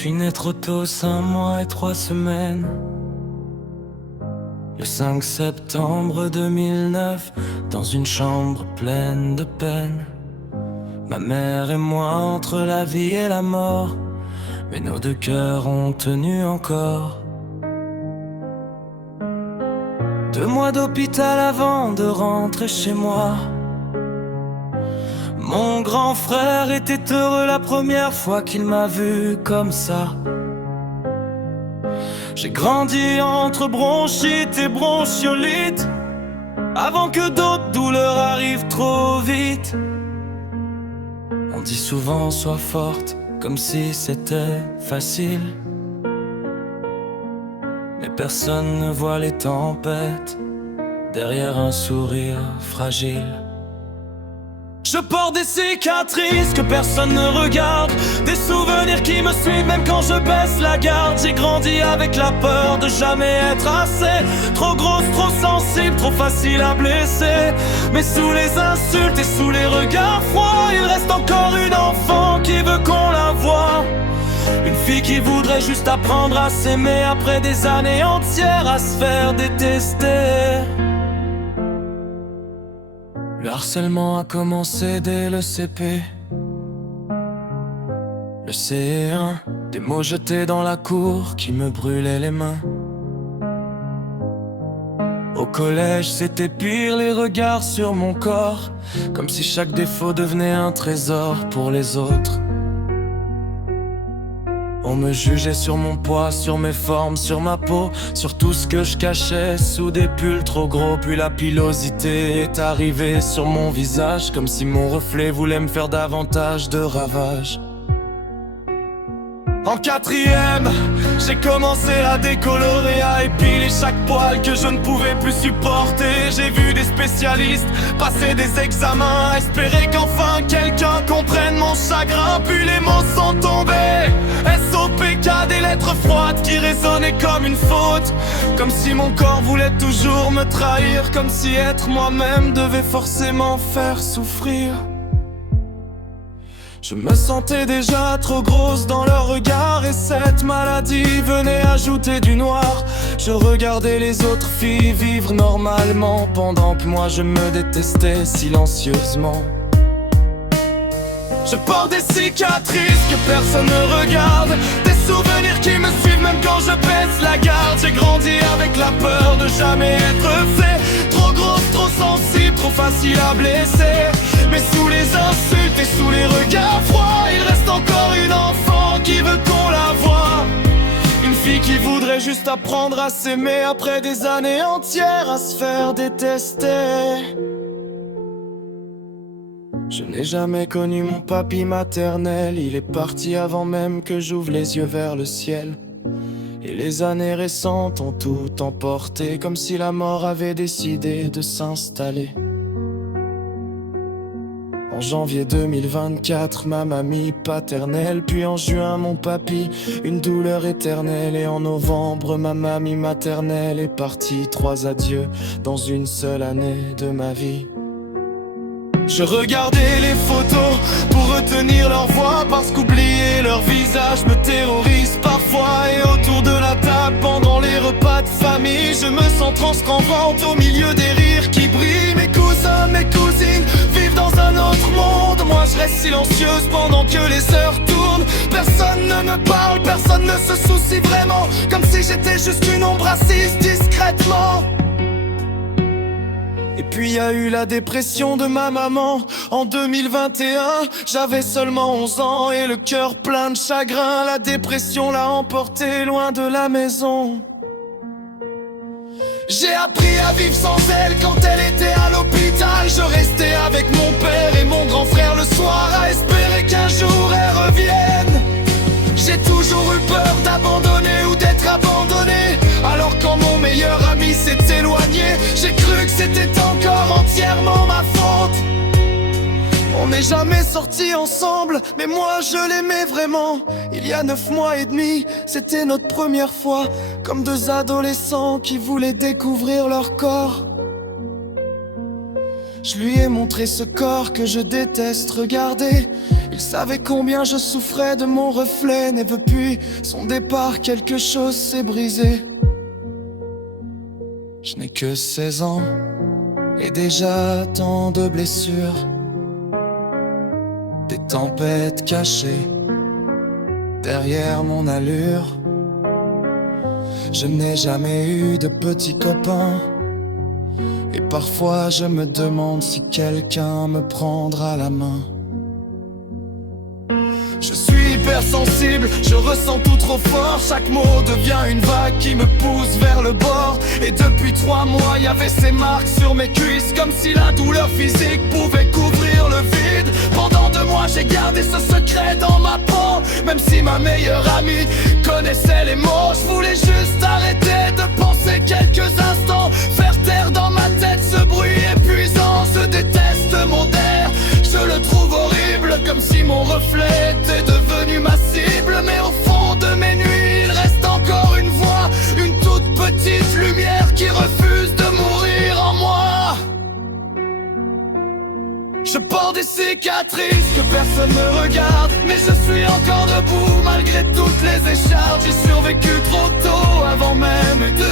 suis né trop tôt, 5 mois et 3 semaines. Le 5 septembre 2009, dans une chambre pleine de peine. Ma mère et moi entre la vie et la mort, mais nos deux cœurs ont tenu encore. 2 mois d'hôpital avant de rentrer chez moi. Mon grand frère était heureux la première fois qu'il m'a vu comme ça. J'ai grandi entre bronchite et bronchiolite, avant que d'autres douleurs arrivent trop vite. On dit souvent sois forte, comme si c'était facile, mais personne ne voit les tempêtes derrière un sourire fragile. Je porte des cicatrices que personne ne regarde, des souvenirs qui me suivent même quand je baisse la garde. J'ai grandi avec la peur de jamais être assez, trop grosse, trop sensible, trop facile à blesser. Mais sous les insultes et sous les regards froids, il reste encore une enfant qui veut qu'on la voie. Une fille qui voudrait juste apprendre à s'aimer après des années entières à se faire détester. Le harcèlement a commencé dès le CP. Le CE1, des mots jetés dans la cour qui me brûlaient les mains. Au collège, c'était pire, les regards sur mon corps, comme si chaque défaut devenait un trésor pour les autres. On me jugeait sur mon poids, sur mes formes, sur ma peau, sur tout ce que je cachais sous des pulls trop gros. Puis la pilosité est arrivée sur mon visage, comme si mon reflet voulait me faire davantage de ravages. En 4e, j'ai commencé à décolorer, à épiler chaque poil que je ne pouvais plus supporter. J'ai vu des spécialistes passer des examens, espérer qu'enfin quelqu'un comprenne mon chagrin. Puis les mots sont tombés, SOPK, des lettres froides qui résonnaient comme une faute, comme si mon corps voulait toujours me trahir, comme si être moi-même devait forcément faire souffrir. Je me sentais déjà trop grosse dans leur regard, et cette maladie venait ajouter du noir. Je regardais les autres filles vivre normalement, pendant que moi je me détestais silencieusement. Je porte des cicatrices que personne ne regarde, des souvenirs qui me suivent même quand je baisse la garde. J'ai grandi avec la peur de jamais être fait, trop grosse, trop sensible, trop facile à blesser. Mais sous les insultes et sous les regards froids, il reste encore une enfant qui veut qu'on la voie. Une fille qui voudrait juste apprendre à s'aimer après des années entières à se faire détester. Je n'ai jamais connu mon papy maternel, il est parti avant même que j'ouvre les yeux vers le ciel. Et les années récentes ont tout emporté, comme si la mort avait décidé de s'installer. En janvier 2024, ma mamie paternelle, puis en juin mon papy, une douleur éternelle. Et en novembre, ma mamie maternelle est partie, 3 adieux dans une seule année de ma vie. Je regardais les photos pour retenir leur voix, parce qu'oublier leur visage me terrorise parfois. Et autour de la table, pendant les repas de famille, je me sens transcendante au milieu des rires qui brillent. Mes cousins, mes cousines vivent dans un autre monde, moi je reste silencieuse pendant que les heures tournent. Personne ne me parle, personne ne se soucie vraiment, comme si j'étais juste une ombre assise discrètement. Et puis y a eu la dépression de ma maman en 2021. J'avais seulement 11 ans et le cœur plein de chagrin. La dépression l'a emporté loin de la maison. J'ai appris à vivre sans elle quand elle était à l'hôpital. Je restais avec mon père et mon grand frère le soir, à espérer qu'un jour elle revienne. J'ai toujours eu peur d'abandonner ou d'être abandonné, alors quand mon meilleur ami s'est éloigné, j'ai cru que c'était encore entièrement ma faute. On n'est jamais sortis ensemble, mais moi je l'aimais vraiment. Il y a 9 mois et demi, c'était notre première fois, comme 2 adolescents qui voulaient découvrir leur corps. Je lui ai montré ce corps que je déteste regarder. Il savait combien je souffrais de mon reflet. Et depuis son départ, quelque chose s'est brisé. Je n'ai que 16 ans et déjà tant de blessures, des tempêtes cachées derrière mon allure. Je n'ai jamais eu de petits copains, et parfois je me demande si quelqu'un me prendra la main. Je suis hypersensible, je ressens tout trop fort. Chaque mot devient une vague qui me pousse vers le bord. Et depuis 3 mois, y avait ces marques sur mes cuisses, comme si la douleur physique pouvait couvrir le vide. Pendant 2 mois, j'ai gardé ce secret dans ma peau, même si ma meilleure amie connaissait les mots. Je voulais juste arrêter de penser quelques instants, faire taire dans ma tête ce bruit épuisant. Je déteste mon air, je le trouve horrible, comme si mon reflet était devenu ma cible. Mais au fond de mes nuits, il reste encore une voix, une toute petite lumière qui refuse de mourir en moi. Je porte des cicatrices que personne ne regarde, mais je suis encore debout malgré toutes les écharpes. J'ai survécu trop tôt avant même de